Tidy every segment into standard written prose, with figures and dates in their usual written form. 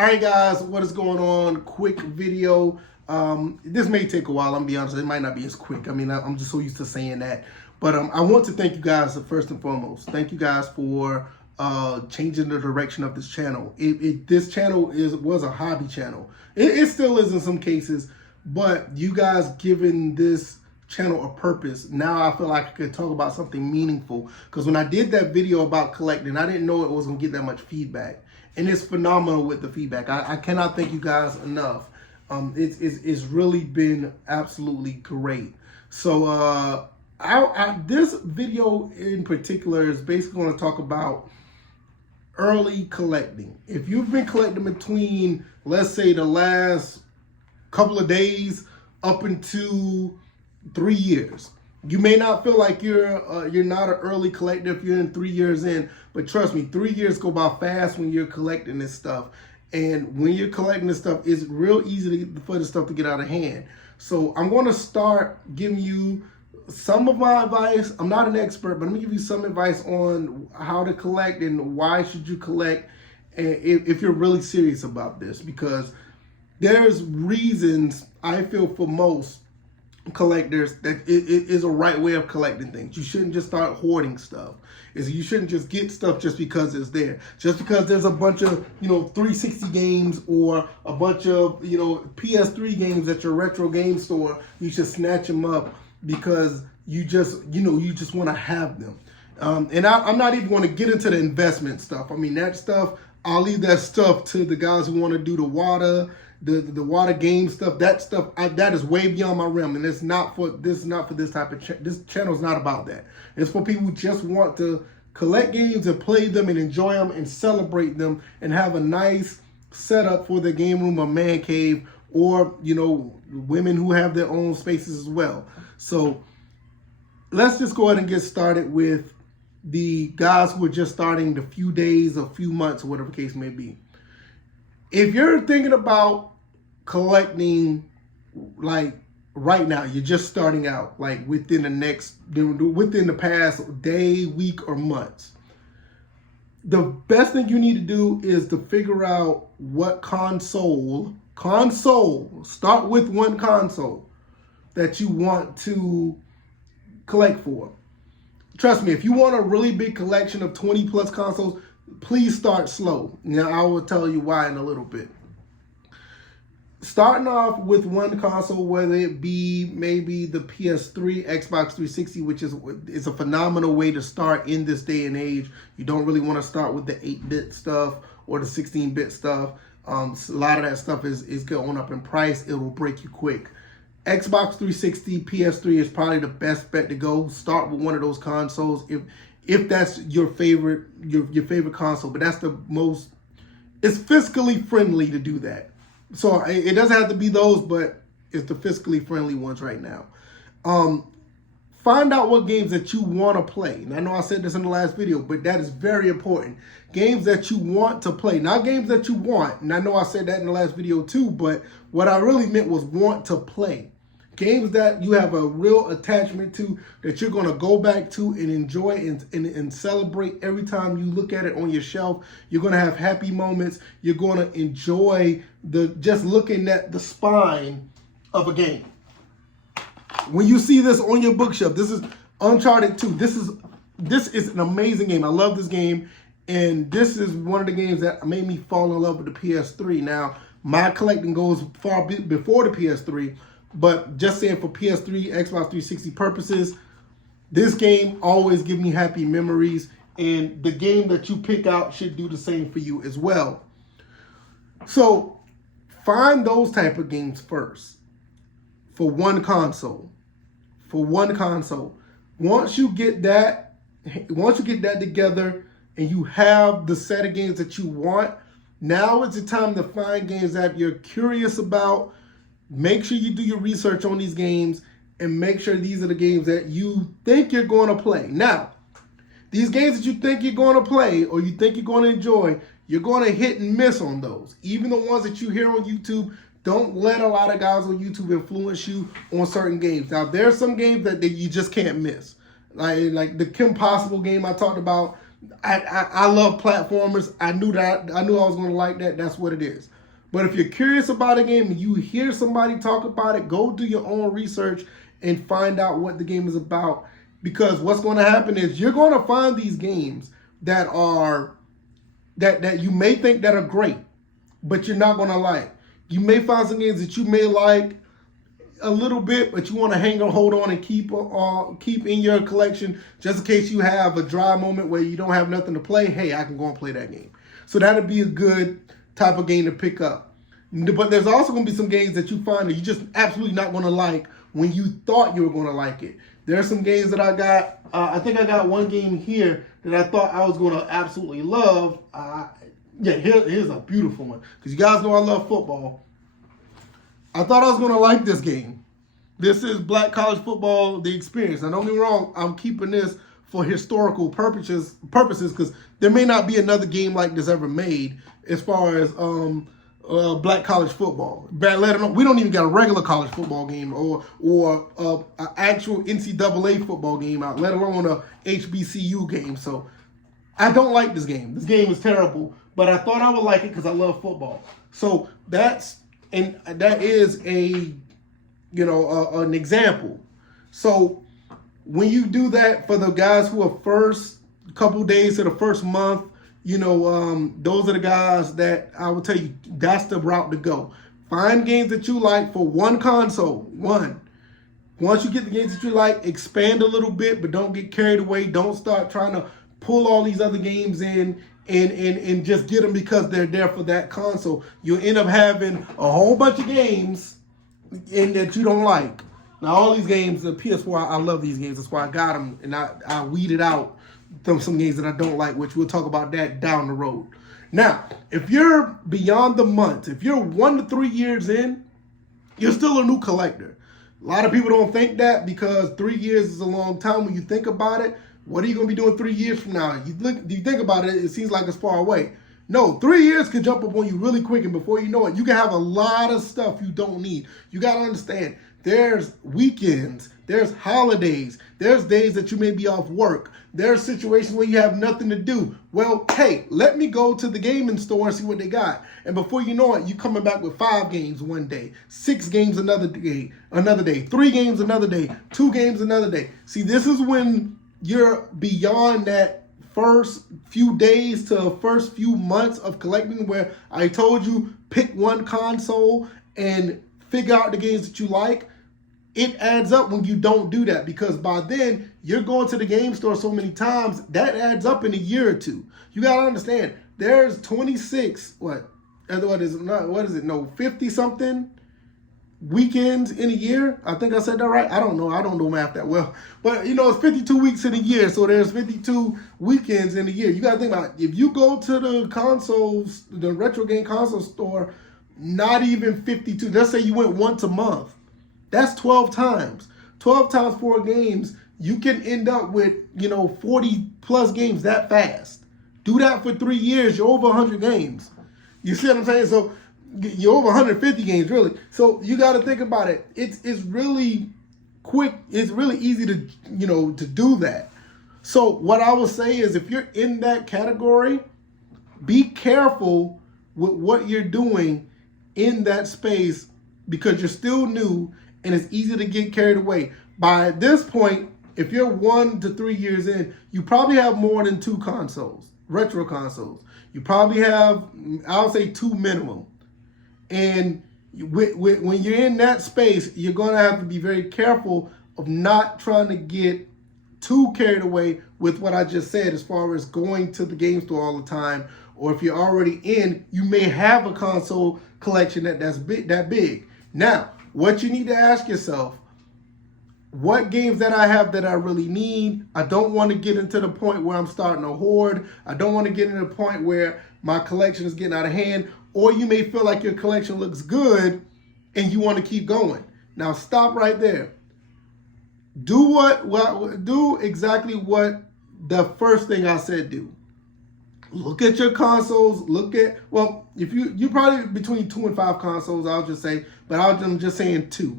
All right, guys, what is going on? Quick video. This may take a while. I'm gonna be honest. It might not be as quick. I mean, I'm just so used to saying that. But I want to thank you guys first and foremost. Thank you guys for changing the direction of this channel. This channel was a hobby channel. It still is in some cases, but you guys giving this channel a purpose. Now I feel like I could talk about something meaningful. Because when I did that video about collecting, I didn't know it was gonna get that much feedback. And it's phenomenal with the feedback. I cannot thank you guys enough. It's really been absolutely great. So this video in particular is basically going to talk about early collecting. If you've been collecting between, let's say, the last couple of days up into 3 years, you may not feel like you're not an early collector if you're in 3 years in, but trust me, 3 years go by fast when you're collecting this stuff. And when you're collecting this stuff, it's real easy for the stuff to get out of hand. So I'm going to start giving you some of my advice. I'm not an expert, but I'm going to give you some advice on how to collect and why should you collect, and if you're really serious about this, because there's reasons I feel for most collectors that it is a right way of collecting things. You shouldn't just start hoarding stuff. You shouldn't just get stuff just because it's there. Just because there's a bunch of 360 games or a bunch of PS3 games at your retro game store, you should snatch them up because you just want to have them. And I'm not even going to get into the investment stuff. I mean, that stuff, I'll leave that stuff to the guys who want to do the WATA, the WATA game stuff. That stuff that is way beyond my realm, and it's not for this type of this channel is not about that. It's for people who just want to collect games and play them and enjoy them and celebrate them and have a nice setup for their game room or man cave, or women who have their own spaces as well. So let's just go ahead and get started with the guys who are just starting the few days or few months or whatever the case may be. If you're thinking about collecting like right now, you're just starting out, like within the past day, week, or months, the best thing you need to do is to figure out what console, start with one console that you want to collect for. Trust me, if you want a really big collection of 20 plus consoles, please start slow. Now, I will tell you why in a little bit. Starting off with one console, whether it be maybe the PS3, Xbox 360, which is a phenomenal way to start in this day and age. You don't really want to start with the 8-bit stuff or the 16-bit stuff. A lot of that stuff is going up in price. It will break you quick. Xbox 360, PS3 is probably the best bet to go. Start with one of those consoles if that's your favorite console, but that's the most, it's fiscally friendly to do that. So it doesn't have to be those, but it's the fiscally friendly ones right now. Find out what games that you want to play. And I know I said this in the last video, but that is very important. Games that you want to play, not games that you want. And I know I said that in the last video too, but what I really meant was want to play. Games that you have a real attachment to, that you're going to go back to and enjoy and celebrate every time you look at it on your shelf. You're going to have happy moments. You're going to enjoy just looking at the spine of a game. When you see this on your bookshelf, this is Uncharted 2. This is an amazing game. I love this game. And this is one of the games that made me fall in love with the PS3. Now, my collecting goes far before the PS3. But just saying, for PS3, Xbox 360 purposes, this game always gives me happy memories. And the game that you pick out should do the same for you as well. So find those type of games first for one console. Once you get that together and you have the set of games that you want, now is the time to find games that you're curious about. Make sure you do your research on these games and make sure these are the games that you think you're going to play. Now, these games that you think you're going to play or you think you're going to enjoy, you're going to hit and miss on those. Even the ones that you hear on YouTube, don't let a lot of guys on YouTube influence you on certain games. Now, there are some games that you just can't miss. Like the Kim Possible game I talked about. I love platformers. I knew I was going to like that. That's what it is. But if you're curious about a game and you hear somebody talk about it, go do your own research and find out what the game is about. Because what's going to happen is you're going to find these games that are that you may think that are great, but you're not going to like. You may find some games that you may like a little bit, but you want to hold on and keep in your collection just in case you have a dry moment where you don't have nothing to play. Hey, I can go and play that game. So that'd be a good type of game to pick up. But there's also going to be some games that you find that you're just absolutely not going to like when you thought you were going to like it. There are some games that I got. I think I got one game here that I thought I was going to absolutely love. Here's a beautiful one. Because you guys know I love football. I thought I was going to like this game. This is Black College Football, The Experience. Now, don't get me wrong. I'm keeping this for historical purposes because there may not be another game like this ever made as far as Black college football. We don't even got a regular college football game or an actual NCAA football game out, let alone a HBCU game. So I don't like this game. This game is terrible, but I thought I would like it because I love football. So that is an example. So when you do that for the guys who are first couple days to the first month, those are the guys that I will tell you, that's the route to go. Find games that you like for one console. Once you get the games that you like, expand a little bit, but don't get carried away. Don't start trying to pull all these other games in and just get them because they're there for that console. You'll end up having a whole bunch of games that you don't like. Now, all these games, the PS4, I love these games. That's why I got them, and I weeded out some games that I don't like, which we'll talk about that down the road. Now, if you're beyond the month, if you're 1 to 3 years in, you're still a new collector. A lot of people don't think that because 3 years is a long time. When you think about it, what are you going to be doing 3 years from now? You think about it, it seems like it's far away. No, 3 years could jump up on you really quick, and before you know it, you can have a lot of stuff you don't need. You got to understand, there's weekends, there's holidays, there's days that you may be off work. There's situations where you have nothing to do. Well, hey, let me go to the gaming store and see what they got. And before you know it, you're coming back with 5 games one day, 6 games another day, 3 games another day, 2 games another day. See, this is when you're beyond that first few days to first few months of collecting, where I told you pick one console and figure out the games that you like. It adds up when you don't do that, because by then you're going to the game store so many times that adds up in a year or two. You got to understand, there's 26 50 something weekends in a year. I think I said that right. I don't know math that well, but it's 52 weeks in a year, so there's 52 weekends in a year. You got to think about it. If you go to the retro game console store, not even 52. Let's say you went once a month. That's 12 times. 12 times 4 games, you can end up with 40 plus games that fast. Do that for 3 years, you're over 100 games. You see what I'm saying? So you're over 150 games, really. So you got to think about it. It's really quick. It's really easy to to do that. So what I will say is, if you're in that category, be careful with what you're doing in that space, because you're still new and it's easy to get carried away. By this point, if you're 1 to 3 years in, you probably have more than 2 consoles, retro consoles. You probably have, I would say, 2 minimum. And when you're in that space, you're going to have to be very careful of not trying to get too carried away with what I just said as far as going to the game store all the time. Or if you're already in, you may have a console collection that's big. Now, what you need to ask yourself, what games that I have that I really need? I don't want to get into the point where I'm starting a hoard. I don't want to get into the point where my collection is getting out of hand. Or you may feel like your collection looks good and you want to keep going. Now, stop right there. Do exactly what the first thing I said do. Look at your consoles. If you probably between 2 and 5 consoles, I'll just say, but I'm just saying 2.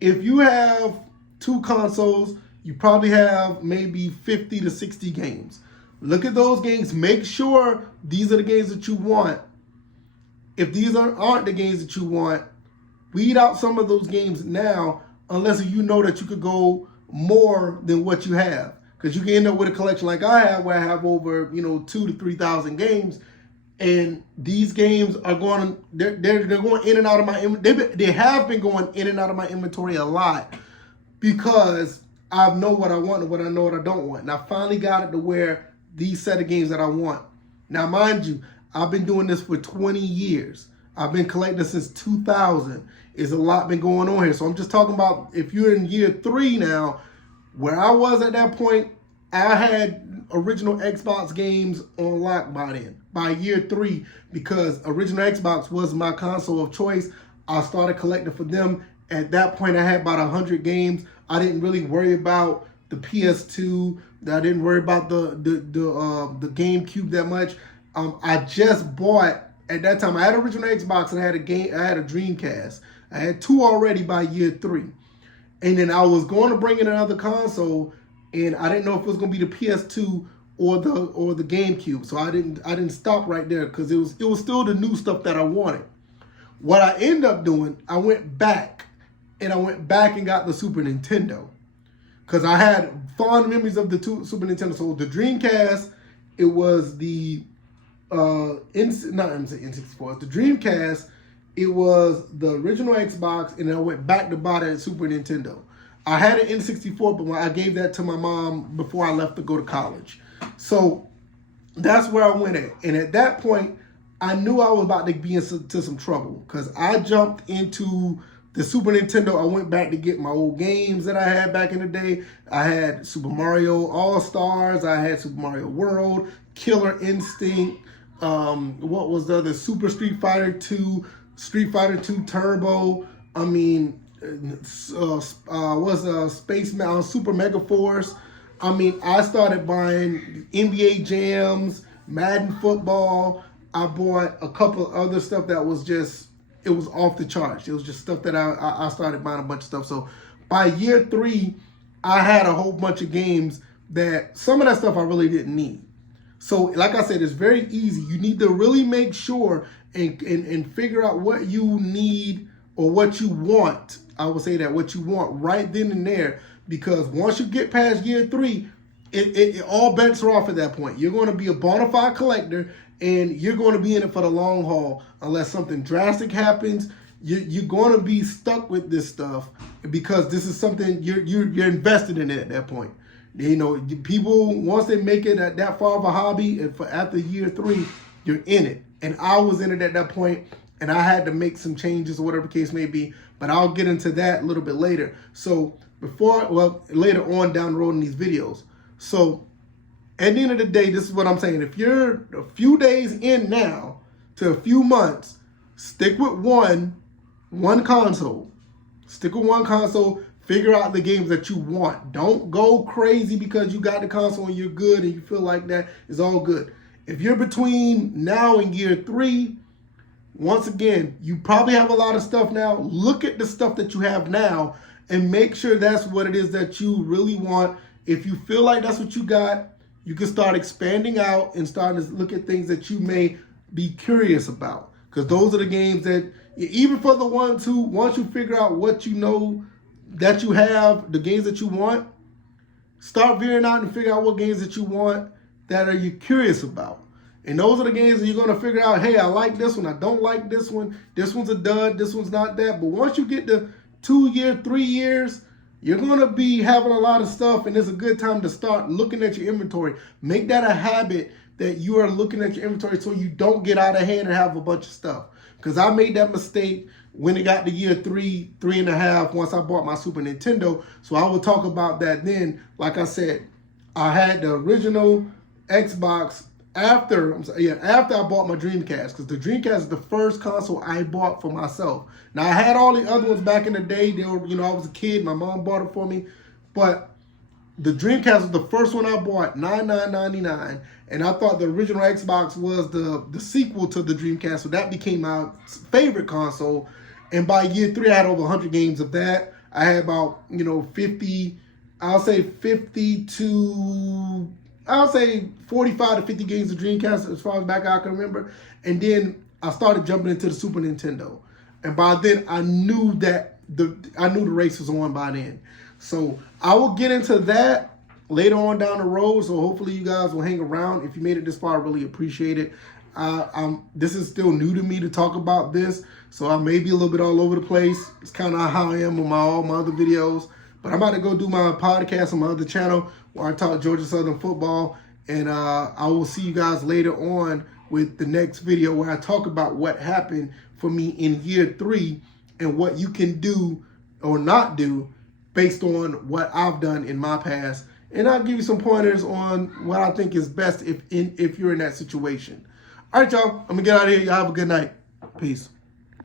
If you have 2 consoles, you probably have maybe 50 to 60 games. Look at those games. Make sure these are the games that you want. If these aren't the games that you want, weed out some of those games now, unless you know that you could go more than what you have. Because you can end up with a collection like I have, where I have over 2,000 to 3,000 games, and these games are going they're going in and out of my they have been going in and out of my inventory a lot, because I know what I want and what I know what I don't want. And I finally got it to where these set of games that I want. Now, mind you, I've been doing this for 20 years. I've been collecting since 2000. There's a lot been going on here. So I'm just talking about if you're in year 3 now, where I was at that point, I had original Xbox games on lock by then, by year 3, because original Xbox was my console of choice. I started collecting for them. At that point, I had about 100 games. I didn't really worry about the PS2. I didn't worry about the GameCube that much. I just bought, at that time, I had original Xbox and I had a Dreamcast. I had 2 already by year 3. And then I was going to bring in another console, and I didn't know if it was going to be the PS2 or the GameCube. So I didn't stop right there, because it was still the new stuff that I wanted. What I ended up doing, I went back and got the Super Nintendo, because I had fond memories of the Super Nintendo. So the Dreamcast, it was the not N64, the Dreamcast, it was the original Xbox, and then I went back to buy that Super Nintendo. I had an N64, but I gave that to my mom before I left to go to college. So that's where I went at. And at that point, I knew I was about to be into some trouble, because I jumped into the Super Nintendo. I went back to get my old games that I had back in the day. I had Super Mario All-Stars. I had Super Mario World, Killer Instinct. What was the other? Super Street Fighter 2, Street Fighter 2 Turbo. I mean, Spaceman, Super Mega Force. I mean, I started buying NBA Jams, Madden Football. I bought a couple of other stuff that was just, it was off the charts. It was just stuff that I started buying a bunch of stuff. So by year 3, I had a whole bunch of games that some of that stuff I really didn't need. So like I said, it's very easy. You need to really make sure and figure out what you need or what you want. I would say that what you want right then and there, because once you get past year 3, it all bets are off at that point. You're going to be a bona fide collector, and you're going to be in it for the long haul. Unless something drastic happens, you're going to be stuck with this stuff, because this is something you're invested in it at that point. People, once they make it that far of a hobby, and after year 3, you're in it. And I was in it at that point, and I had to make some changes or whatever the case may be. But I'll get into that a little bit later. So later on down the road in these videos. So at the end of the day, this is what I'm saying. If you're a few days in now to a few months, stick with one console. Stick with one console. Figure out the games that you want. Don't go crazy because you got the console and you're good and you feel like that is all good. If you're between now and year 3, once again, you probably have a lot of stuff now. Look at the stuff that you have now and make sure that's what it is that you really want. If you feel like that's what you got, you can start expanding out and start to look at things that you may be curious about. Because those are the games that, even for the ones who, once you figure out what you know that you have, the games that you want, start veering out and figure out what games that you want that are you curious about. And those are the games that you're going to figure out, hey, I like this one, I don't like this one, this one's a dud, this one's not that. But once you get to 2 years, 3 years, you're going to be having a lot of stuff, and it's a good time to start looking at your inventory. Make that a habit that you are looking at your inventory so you don't get out of hand and have a bunch of stuff. Because I made that mistake when it got to year 3, 3.5, once I bought my Super Nintendo. So I will talk about that then. Like I said, I had the original Xbox after I bought my Dreamcast, because the Dreamcast is the first console I bought for myself. Now, I had all the other ones back in the day. They were, I was a kid. My mom bought it for me. But the Dreamcast was the first one I bought, $99.99. And I thought the original Xbox was the sequel to the Dreamcast. So that became my favorite console. And by year 3, I had over 100 games of that. I had about, 50, I'll say 50 to I'll say 45 to 50 games of Dreamcast as far as back I can remember. And then I started jumping into the Super Nintendo. And by then I knew that the race was on by then. So I will get into that later on down the road. So hopefully you guys will hang around. If you made it this far, I really appreciate it. This is still new to me to talk about this. So I may be a little bit all over the place. It's kind of how I am on all my other videos. But I'm about to go do my podcast on my other channel where I talk Georgia Southern football. And I will see you guys later on with the next video where I talk about what happened for me in year 3 and what you can do or not do based on what I've done in my past. And I'll give you some pointers on what I think is best if you're in that situation. All right, y'all. I'm going to get out of here. Y'all have a good night. Peace.